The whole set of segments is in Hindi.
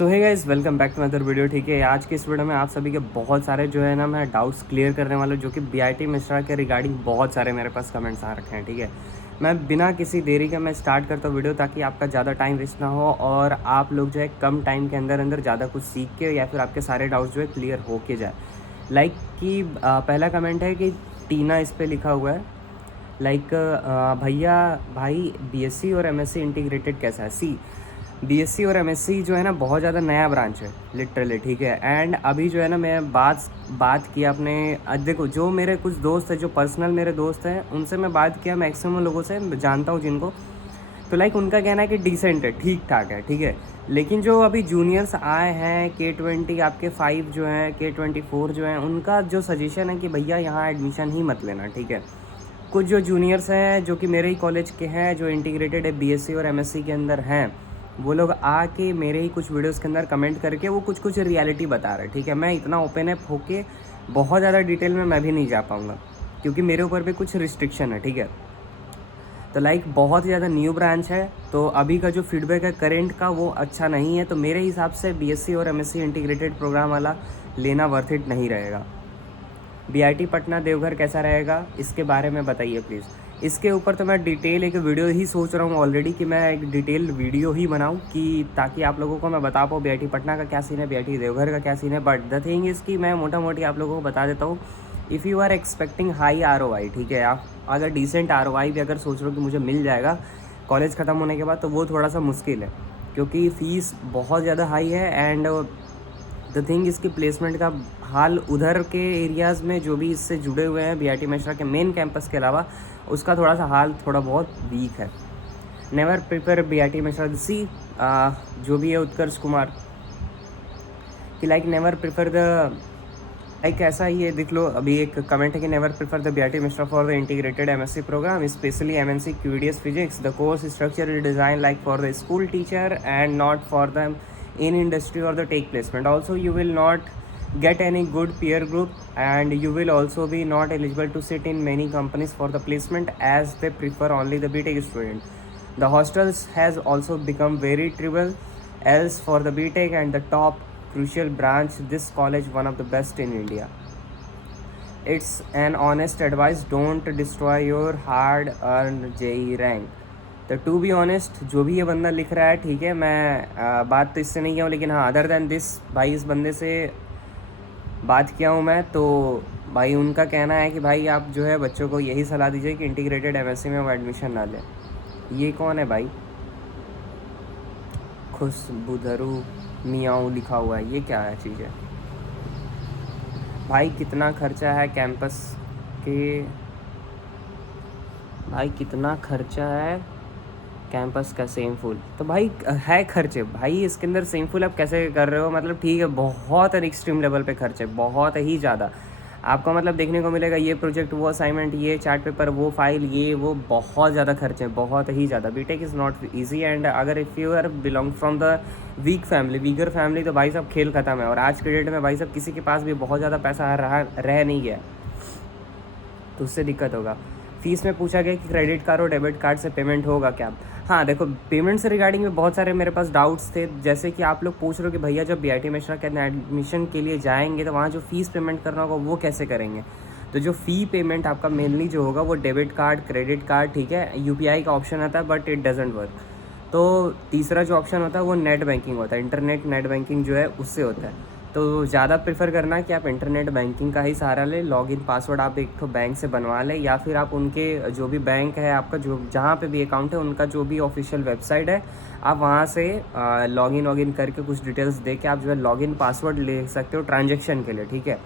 तो hey guys, welcome back to other video. ठीक है, आज के इस वीडियो में आप सभी के बहुत सारे जो है ना मैं डाउट्स क्लियर करने वाला हूँ, जो कि बीआईटी मिश्रा के रिगार्डिंग बहुत सारे मेरे पास कमेंट्स आ रखे हैं। ठीक है, मैं बिना किसी देरी के मैं स्टार्ट करता हूँ वीडियो, ताकि आपका ज़्यादा टाइम वेस्ट ना हो और आप लोग जो है कम टाइम के अंदर अंदर ज़्यादा कुछ सीख के या फिर आपके सारे डाउट्स जो है क्लियर हो के जाए। लाइक कि पहला कमेंट है कि टीना इस पर लिखा हुआ है, लाइक भैया भाई बीएससी और एमएससी इंटीग्रेटेड कैसा है। सी, बीएससी और एमएससी जो है ना बहुत ज़्यादा नया ब्रांच है लिटरली। ठीक है, एंड अभी जो है ना मैं बात किया अपने देखो, जो मेरे कुछ दोस्त हैं, जो पर्सनल मेरे दोस्त हैं, उनसे मैं बात किया, मैक्सिमम लोगों से जानता हूँ जिनको, तो लाइक उनका कहना है कि डिसेंट है, ठीक ठाक है। ठीक है, लेकिन जो अभी जूनियर्स आए हैं K20 आपके 5 जो हैं, K24 जो हैं, उनका जो सजेशन है कि भैया यहाँ एडमिशन ही मत लेना। ठीक है, कुछ जो जूनियर्स हैं जो कि मेरे ही कॉलेज के हैं, जो इंटीग्रेटेड है बीएससी और एमएससी के अंदर हैं, वो लोग आके मेरे ही कुछ वीडियोस के अंदर कमेंट करके वो कुछ रियलिटी बता रहे हैं। ठीक है, मैं इतना ओपन अप होके बहुत ज़्यादा डिटेल में मैं भी नहीं जा पाऊँगा, क्योंकि मेरे ऊपर भी कुछ रिस्ट्रिक्शन है। ठीक है, तो लाइक बहुत ज़्यादा न्यू ब्रांच है, तो अभी का जो फीडबैक है करेंट का वो अच्छा नहीं है, तो मेरे हिसाब से बीएससी और एमएससी इंटीग्रेटेड प्रोग्राम वाला लेना वर्थ इट नहीं रहेगा। बीआईटी पटना देवघर कैसा रहेगा, इसके बारे में बताइए प्लीज़। इसके ऊपर तो मैं डिटेल एक वीडियो ही सोच रहा हूँ ऑलरेडी, कि मैं एक डिटेल वीडियो ही बनाऊँ, कि ताकि आप लोगों को मैं बता पाऊँ बीआईटी पटना का क्या सीन है, बीआईटी देवघर का क्या सीन है। बट द थिंग इज़ कि मैं मोटा मोटी आप लोगों को बता देता हूँ, if you are expecting high ROI, ठीक है, आप अगर डिसेंट आरओआई भी अगर सोच रहे हो कि मुझे मिल जाएगा कॉलेज ख़त्म होने के बाद, तो वो थोड़ा सा मुश्किल है, क्योंकि फ़ीस बहुत ज़्यादा हाई है। एंड द थिंग इसकी प्लेसमेंट का हाल उधर के एरियाज़ में जो भी इससे जुड़े हुए हैं बीआईटी मिश्रा के मेन कैंपस के अलावा, उसका थोड़ा सा हाल थोड़ा बहुत वीक है। Never prefer BIT Mesra. See, जो भी है उत्कर्ष कुमार कि like never prefer the, like ऐसा ही है, देख लो अभी एक कमेंट है कि never prefer the BIT Mesra for the integrated MSc program, specially MNC QDS physics. The course structure is design like for the school teacher and not for the in industry or the take placement. Also you will not get any good peer group, and you will also be not eligible to sit in many companies for the placement, as they prefer only the BTech student. The hostels has also become very trivial else for the BTech and the top crucial branch. This college one of the best in India. It's an honest advice, don't destroy your hard earned JE rank. तो टू बी ऑनेस्ट, जो भी ये बंदा लिख रहा है, ठीक है, मैं बात तो इससे नहीं किया हूँ, लेकिन हाँ अदर देन दिस भाई इस बंदे से बात किया हूँ मैं, तो भाई उनका कहना है कि भाई आप जो है बच्चों को यही सलाह दीजिए कि इंटीग्रेटेड एमएससी में वो एडमिशन ना लें। ये कौन है भाई? खुशबुधरू मियाँ लिखा हुआ है, ये क्या है चीज़ है भाई? कितना खर्चा है कैंपस के, भाई कितना खर्चा है कैंपस का? सेम फुल तो भाई है खर्चे भाई इसके अंदर। सेम फुल आप कैसे कर रहे हो? मतलब ठीक है, बहुत एक्सट्रीम लेवल पे खर्चे, बहुत ही ज़्यादा आपको मतलब देखने को मिलेगा। ये प्रोजेक्ट, वो असाइनमेंट, ये चार्ट पेपर, वो फाइल, ये वो, बहुत ज़्यादा खर्चे, बहुत ही ज़्यादा। BTech is not easy, and अगर if you are belong from the weaker family, तो भाई साहब खेल ख़त्म है। और आज के डेट में भाई साहब किसी के पास भी बहुत ज़्यादा पैसा रह नहीं गया, तो उससे दिक्कत होगा। फीस में पूछा गया कि क्रेडिट कार्ड और डेबिट कार्ड से पेमेंट होगा क्या? हाँ देखो, पेमेंट से रिगार्डिंग में बहुत सारे मेरे पास डाउट्स थे, जैसे कि आप लोग पूछ रहे हो कि भैया जब बीआईटी मिश्रा के एडमिशन के लिए जाएंगे तो वहाँ जो फ़ीस पेमेंट करना होगा वो कैसे करेंगे? तो जो फ़ी पेमेंट आपका मेनली जो होगा वो डेबिट कार्ड, क्रेडिट कार्ड, ठीक है, यूपीआई का ऑप्शन आता है, बट इट डजेंट वर्क। तो तीसरा जो ऑप्शन होता है वो नेट बैंकिंग होता है, इंटरनेट नेट बैंकिंग जो है उससे होता है। तो ज़्यादा प्रेफर करना है कि आप इंटरनेट बैंकिंग का ही सहारा लें। लॉगिन पासवर्ड आप एक तो बैंक से बनवा लें, या फिर आप उनके जो भी बैंक है आपका, जो जहाँ पे भी अकाउंट है, उनका जो भी ऑफिशियल वेबसाइट है, आप वहाँ से लॉगिन करके कुछ डिटेल्स दे के आप जो है लॉगिन पासवर्ड ले सकते हो ट्रांजेक्शन के लिए। ठीक है,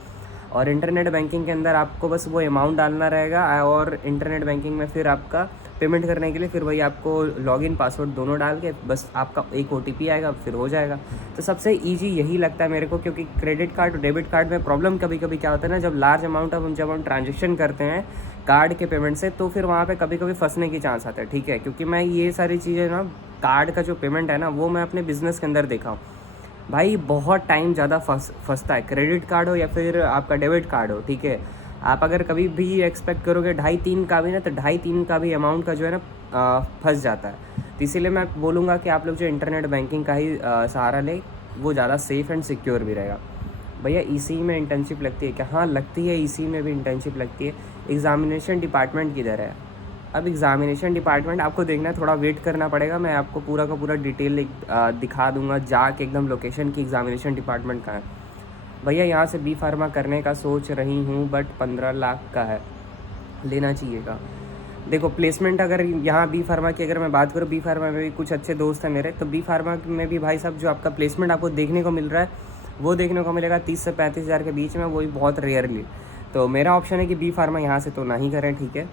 और इंटरनेट बैंकिंग के अंदर आपको बस वो अमाउंट डालना रहेगा, और इंटरनेट बैंकिंग में फिर आपका पेमेंट करने के लिए फिर वही आपको लॉगिन पासवर्ड दोनों डाल के बस आपका एक ओटीपी आएगा, फिर हो जाएगा। तो सबसे इजी यही लगता है मेरे को, क्योंकि क्रेडिट कार्ड और डेबिट कार्ड में प्रॉब्लम कभी कभी क्या होता है ना, जब लार्ज अमाउंट जब हम ट्रांजेक्शन करते हैं कार्ड के पेमेंट से, तो फिर वहाँ पे कभी कभी फंसने की चांस आता है। ठीक है, क्योंकि मैं ये सारी चीज़ें ना, कार्ड का जो पेमेंट है ना, वो मैं अपने बिजनेस के अंदर देखा हूँ भाई, बहुत टाइम ज़्यादा फंसता है। क्रेडिट कार्ड हो या फिर आपका डेबिट कार्ड हो, ठीक है, आप अगर कभी भी एक्सपेक्ट करोगे 2.5-3 का भी ना, तो 2.5-3 का भी अमाउंट का जो है ना फंस जाता है। तो इसीलिए मैं बोलूँगा कि आप लोग जो इंटरनेट बैंकिंग का ही सहारा लें, वो ज़्यादा सेफ़ एंड सिक्योर भी रहेगा। भैया ईसी में इंटर्नशिप लगती है क्या? हाँ लगती है, ईसी में भी इंटर्नशिप लगती है। एग्ज़ामिनेशन डिपार्टमेंट किधर है? अब एग्ज़ामिनेशन डिपार्टमेंट आपको देखना है, थोड़ा वेट करना पड़ेगा, मैं आपको पूरा का पूरा डिटेल दिखा दूंगा जाके एकदम लोकेशन की एग्ज़ामिनेशन डिपार्टमेंट कहाँ है। भैया यहाँ से बी फार्मा करने का सोच रही हूँ बट 15 लाख का है, लेना चाहिएगा। देखो प्लेसमेंट अगर यहाँ बी फार्मा की अगर मैं बात करूँ, बी फार्मा में भी कुछ अच्छे दोस्त हैं मेरे, तो बी फार्मा में भी भाई साहब जो आपका प्लेसमेंट आपको देखने को मिल रहा है वो देखने को मिलेगा 30 से 35 हज़ार के बीच में, वो भी बहुत रेयरली। तो मेरा ऑप्शन है कि बी फार्मा यहाँ से तो नहीं करें, ठीक है।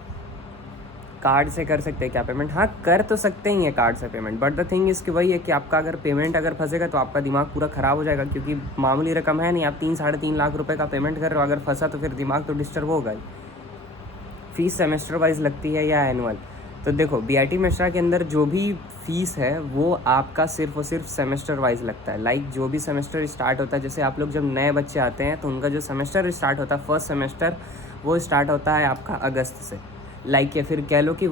कार्ड से कर सकते हैं क्या पेमेंट? हाँ कर तो सकते ही हैं कार्ड से payment, but the thing is कि वही है कि आपका अगर पेमेंट अगर फंसेगा तो आपका दिमाग पूरा ख़राब हो जाएगा, क्योंकि मामूली रकम है नहीं। आप 3-3.5 लाख रुपए का पेमेंट कर रहे हो, अगर फंसा तो फिर दिमाग तो डिस्टर्ब होगा ही। फ़ीस सेमेस्टर वाइज लगती है या एनुअल? तो देखो बीआईटी मिश्रा के अंदर जो भी फ़ीस है वो आपका सिर्फ और सिर्फ सेमेस्टर वाइज लगता है। लाइक जो भी सेमेस्टर स्टार्ट होता है, जैसे आप लोग जब नए बच्चे आते हैं तो उनका जो सेमेस्टर स्टार्ट होता है फर्स्ट सेमेस्टर, वो स्टार्ट होता है आपका अगस्त से। लाइक या फिर कह लो कि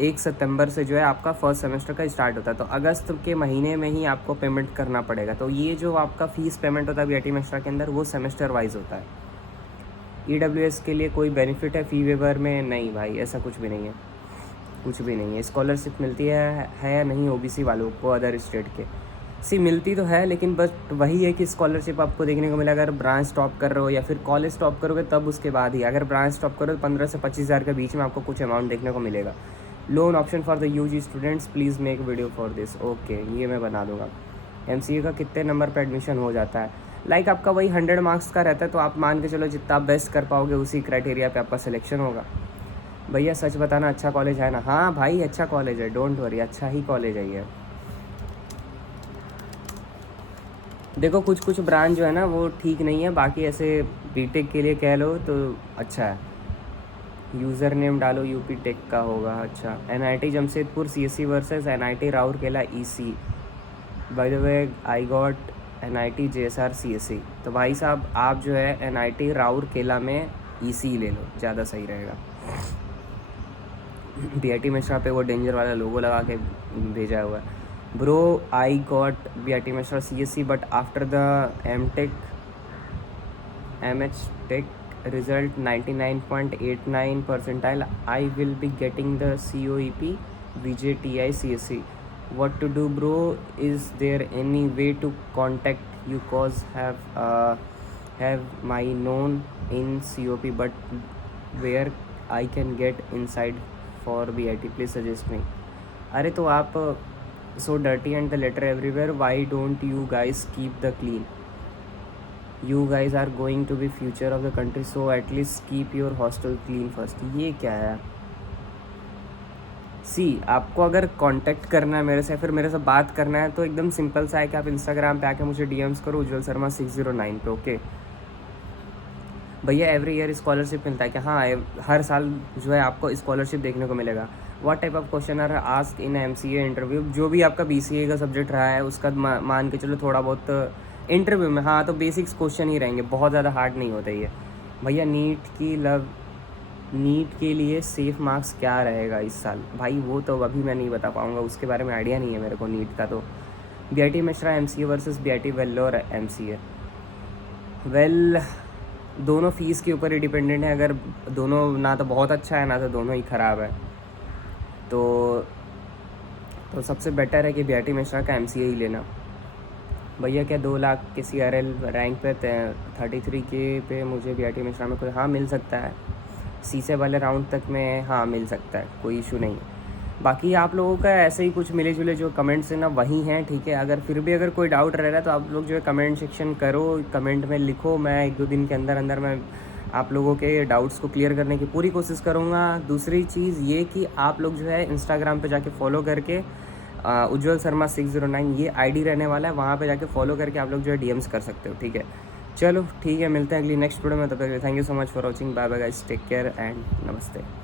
1 सितंबर से जो है आपका फर्स्ट सेमेस्टर का स्टार्ट होता है, तो अगस्त के महीने में ही आपको पेमेंट करना पड़ेगा। तो ये जो आपका फ़ीस पेमेंट होता है बीआईटी मिश्रा के अंदर वो सेमेस्टर वाइज होता है। ईडब्ल्यूएस के लिए कोई बेनिफिट है फ़ी वेवर में? नहीं भाई ऐसा कुछ भी नहीं है, कुछ भी नहीं है। स्कॉलरशिप मिलती है या नहीं ओबीसी वालों को अदर स्टेट के? मिलती तो है, लेकिन बस वही है कि स्कॉलरशिप आपको देखने को मिला अगर ब्रांच टॉप कर रहे हो या फिर कॉलेज टॉप करोगे तब उसके बाद ही। अगर ब्रांच टॉप करो तो 15 से 25 हज़ार के बीच में आपको कुछ अमाउंट देखने को मिलेगा। Loan option for the UG students, please make video for this. Okay ये मैं बना दूंगा। एमसीए का कितने नंबर पर एडमिशन हो जाता है? लाइक आपका वही 100 मार्क्स का रहता है, तो आप मान के चलो जितना आप बेस्ट कर पाओगे उसी क्राइटेरिया पे आपका सिलेक्शन होगा। भैया सच बताना अच्छा कॉलेज है ना? हाँ भाई अच्छा कॉलेज है, डोंट वरी, अच्छा ही कॉलेज है ये। देखो कुछ कुछ ब्रांच जो है ना वो ठीक नहीं है, बाकी ऐसे बीटेक के लिए कह लो तो अच्छा है। यूज़र नेम डालो यूपी टेक का होगा। अच्छा NIT Jamshedpur CSC versus NIT Rourkela EC. By the way I got NIT JSR CSC. तो भाई साहब आप जो है एनआईटी राउरकेला में ईसी ले लो, ज़्यादा सही रहेगा। बीआईटी मिश्रा पे वो डेंजर वाला लोगो लगा के भेजा हुआ है। Bro I got BIT Mesra CSC but after the MH tech result 99.89 percentile, I will be getting the COEP VJTI CSC. What to do bro? Is there any way to contact you cause have my known in COP but where I can get inside for BIT, please suggest me. अरे तो आप so dirty and the letter everywhere, why don't you guys keep the clean? You guys are going to be future of the country, so at least keep your hostel clean first. ये क्या है? आपको अगर कांटेक्ट करना है मेरे से, फिर मेरे से बात करना है तो एकदम सिंपल सा है कि आप इंस्टाग्राम पे आके मुझे डीएम्स करो उज्ज्वल शर्मा 609 पे। ओके भैया एवरी ईयर स्कॉलरशिप मिलता है क्या? हाँ हर साल जो है आपको स्कॉलरशिप देखने को मिलेगा। What type of question are ask in MCA interview? जो भी आपका बीसीए का सब्जेक्ट रहा है उसका मान के चलो थोड़ा बहुत इंटरव्यू में, हाँ तो बेसिक्स क्वेश्चन ही रहेंगे, बहुत ज़्यादा हार्ड नहीं होता ये। भैया नीट के लिए सेफ मार्क्स क्या रहेगा इस साल? भाई वो तो अभी मैं नहीं बता पाऊँगा, उसके बारे में आइडिया नहीं है मेरे को नीट का। तो BIT Mishra MCA versus BIT Vellore MCA, well दोनों फ़ीस के ऊपर ही डिपेंडेंट है। अगर दोनों ना तो बहुत अच्छा है ना तो दोनों ही ख़राब है, तो सबसे बेटर है कि बीआईटी मिश्रा का एमसीए ही लेना। भैया क्या 2 लाख के CRL रैंक पे 33K पे मुझे बीआईटी मिश्रा में कोई? हाँ मिल सकता है, सीसे वाले राउंड तक में हाँ मिल सकता है, कोई इशू नहीं है। बाकी आप लोगों का ऐसे ही कुछ मिले जुले जो कमेंट्स हैं ना वही हैं, ठीक है। अगर फिर भी अगर कोई डाउट रह रहा है तो आप लोग जो है कमेंट सेक्शन करो, कमेंट में लिखो, मैं 1-2 दिन के अंदर मैं आप लोगों के डाउट्स को क्लियर करने की पूरी कोशिश करूँगा। दूसरी चीज़ ये कि आप लोग जो है इंस्टाग्राम पे जाके फॉलो करके उज्ज्वल शर्मा 609 ये आईडी रहने वाला है, वहाँ पे जाके फॉलो करके आप लोग जो है डीएम्स कर सकते हो, ठीक है। चलो ठीक है, मिलते हैं अगली नेक्स्ट वीडियो में, तब तक thank you so much for watching, bye bye guys, take care and नमस्ते।